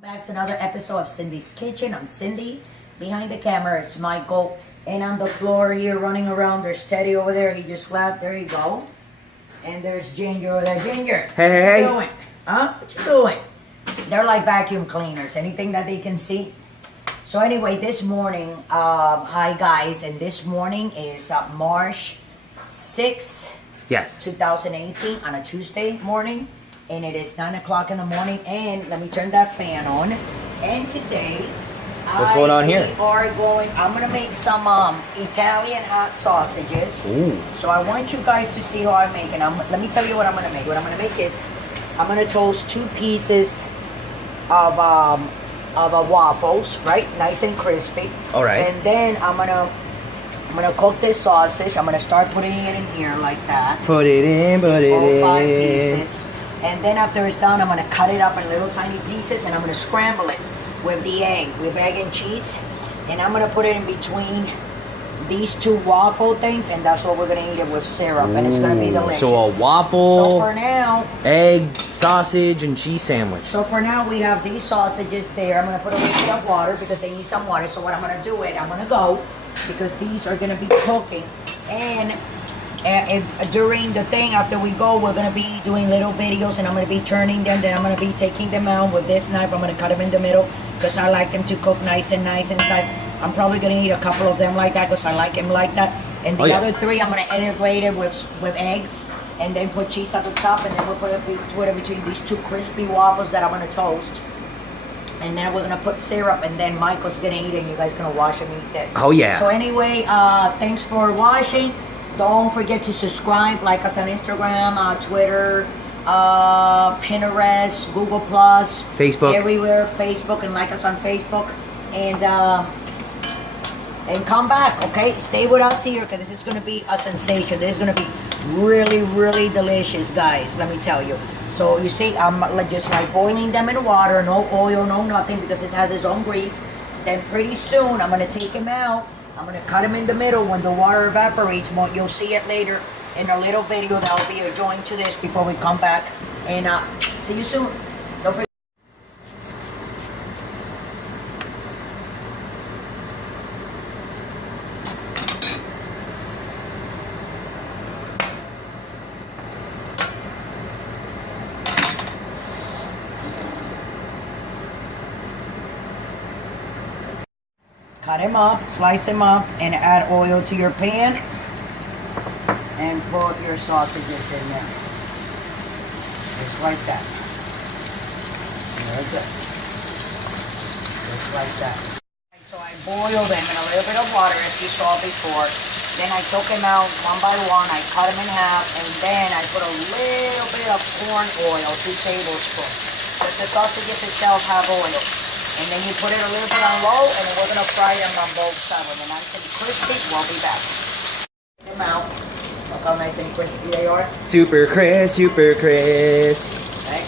Back to another episode of Cindy's Kitchen. I'm Cindy. Behind the camera is Michael. And on the floor here running around, there's Teddy over there. He just left. There you go. And there's Ginger over there. Ginger, what you doing? Huh? What you doing? They're like vacuum cleaners. Anything that they can see. So anyway, this morning, hi guys. And this morning is March 6th, yes, 2018 on a Tuesday morning. And it is 9 o'clock in the morning, and let me turn that fan on. And today, what's going on here? I'm gonna make some Italian hot sausages. Ooh. So I want you guys to see how I'm making. Let me tell you what I'm gonna make. What I'm gonna make is, I'm gonna toast 2 pieces of waffles, right? Nice and crispy. All right. And then I'm gonna cook this sausage. I'm gonna start putting it in here like that. Put it in, put it in. 5 pieces. And then after it's done, I'm going to cut it up in little tiny pieces and I'm going to scramble it with the egg, with egg and cheese. And I'm going to put it in between these 2 waffle things, and that's what we're going to eat it with syrup. And it's going to be delicious. So a waffle, so for now, egg, sausage, and cheese sandwich. So for now, we have these sausages there. I'm going to put a little bit of water because they need some water. So what I'm going to do is, I'm going to go, because these are going to be cooking. And during the thing, after we go, we're going to be doing little videos, and I'm going to be turning them, then I'm going to be taking them out with this knife. I'm going to cut them in the middle because I like them to cook nice inside. I'm probably going to eat a couple of them like that because I like them like that. And the other 3, I'm going to integrate it with eggs, and then put cheese at the top, and then we'll put it between these 2 crispy waffles that I'm going to toast. And then we're going to put syrup, and then Michael's going to eat it, and you guys going to wash and eat this. Oh, yeah. So anyway, thanks for watching. Don't forget to subscribe, like us on Instagram, Twitter, Pinterest, Google+, Facebook, everywhere, Facebook, and like us on Facebook, and come back, okay? Stay with us here, because this is going to be a sensation. This is going to be really, really delicious, guys, let me tell you. So you see, I'm just like boiling them in water, no oil, no nothing, because it has its own grease. Then pretty soon, I'm going to take them out. I'm going to cut them in the middle. When the water evaporates, you'll see it later in a little video that will be adjoined to this before we come back. And see you soon. Don't forget. Cut him up, slice him up, and add oil to your pan. And put your sausages in there. Just like that. Very good. Just like that. So I boiled them in a little bit of water, as you saw before. Then I took them out one by one. I cut them in half, and then I put a little bit of corn oil, 2 tablespoons. Because the sausages itself have oil. And then you put it a little bit on low, and then we're going to fry them on both sides. When they're nice and crispy, we'll be back. Take them out. Look how nice and crispy they are. Super crisp, super crisp. Okay.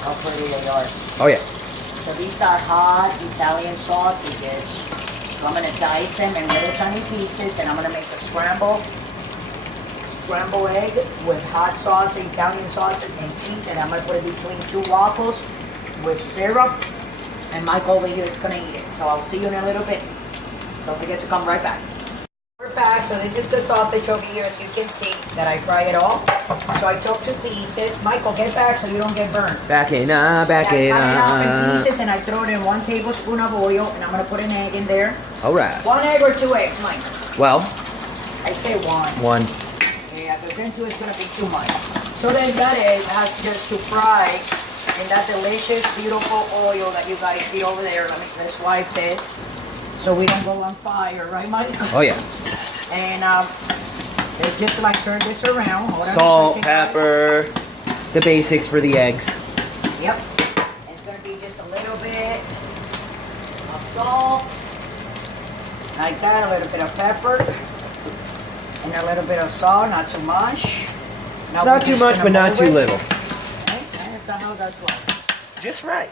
How pretty they are. Oh, yeah. So these are hot Italian sausages. So I'm going to dice them in little tiny pieces, and I'm going to make a scrambled egg with hot sauce, Italian sausage, and cheese. And I'm going to put it between 2 waffles with syrup, and Michael over here is going to eat it. So I'll see you in a little bit. Don't forget to come right back. We're back. So this is the sausage over here, as you can see, that I fry it all. So I took 2 pieces. Michael, get back so you don't get burned. Backing up, backing up. I cut it up in pieces, and I throw it in 1 tablespoon of oil, and I'm going to put an egg in there. All right. 1 egg or 2 eggs, Mike? Well, I say 1. 1. Yeah, because then 2 is going to be too much. So then that egg has just to fry in that delicious, beautiful oil that you guys see over there. Let's wipe this so we don't go on fire, right, Mike? Oh, yeah. And let's just like turn this around. Hold on Salt, pepper, the basics for the eggs. Yep. It's going to be just a little bit of salt, like that, a little bit of pepper, and a little bit of salt, not too much. Now not too much, but not too little. How that's like. Just right.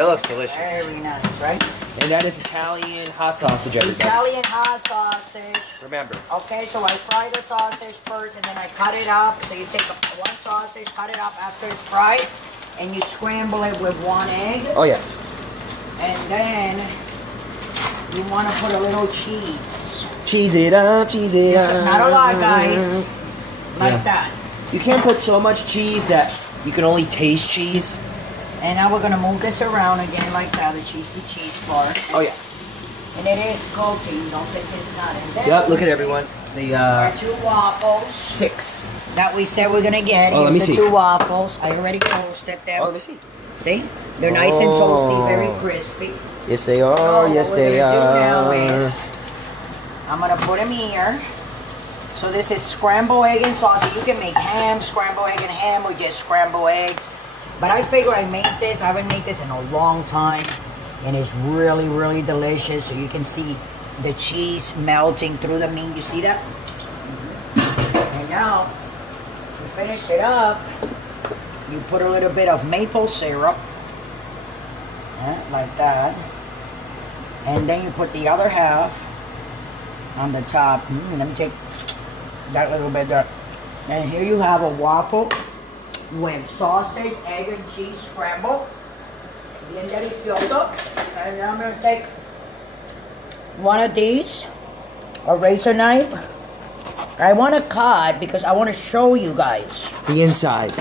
That looks delicious. Very nice, right? And that is Italian hot sausage, everybody. Italian hot sausage. Remember. Okay, so I fry the sausage first, and then I cut it up. So you take 1 sausage, cut it up after it's fried, and you scramble it with 1 egg. Oh yeah. And then you want to put a little cheese. Cheese it up, cheese it up. Not a lot, guys. Like that. You can't put so much cheese that you can only taste cheese. And now we're going to move this around again like that, the cheesy cheese part. Oh yeah. And it is cooking, don't think it's not. And then Yep, look at everyone. The our 2 waffles 6. that we said we're going to get. Oh, let me Here's the see. 2 waffles. I already toasted them. Oh, let me see. See? They're nice and toasty, very crispy. Yes, they are. So Yes, what they we're gonna do now are. is I'm going to put them here. So this is scrambled egg and sausage. You can make ham, scrambled egg and ham, or just scrambled eggs. But I figure I make this. I haven't made this in a long time. And it's really, really delicious. So you can see the cheese melting through the meat. You see that? And now, to finish it up, you put a little bit of maple syrup. Like that. And then you put the other half on the top. Let me take that little bit there. And here you have a waffle with sausage, egg, and cheese scramble. Bien delicioso. And now I'm going to take one of these, a razor knife. I want to cut because I want to show you guys. The inside.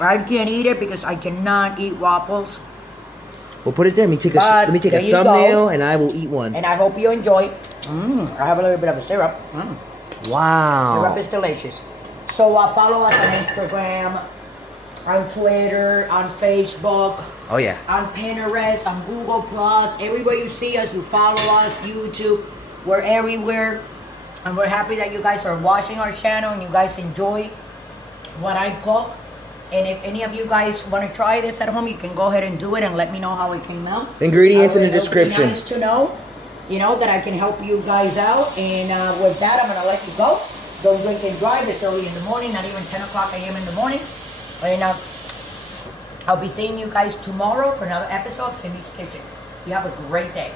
I can't eat it because I cannot eat waffles. Well, put it there. Let me take a But let me take there a you thumbnail, go. and I will eat one. And I hope you enjoy. I have a little bit of a syrup. Wow. Syrup is delicious. So follow us on Instagram, on Twitter, on Facebook, Oh yeah. on Pinterest, on Google Plus. Everywhere you see us, you follow us. YouTube, we're everywhere, and we're happy that you guys are watching our channel and you guys enjoy what I cook. And if any of you guys want to try this at home, you can go ahead and do it and let me know how it came out. Ingredients in the It would be description. nice to know, that I can help you guys out. And with that, I'm going to let you go. Don't drink and drive this early in the morning, not even 10 o'clock a.m. in the morning. And I'll be seeing you guys tomorrow for another episode of Cindy's Kitchen. You have a great day.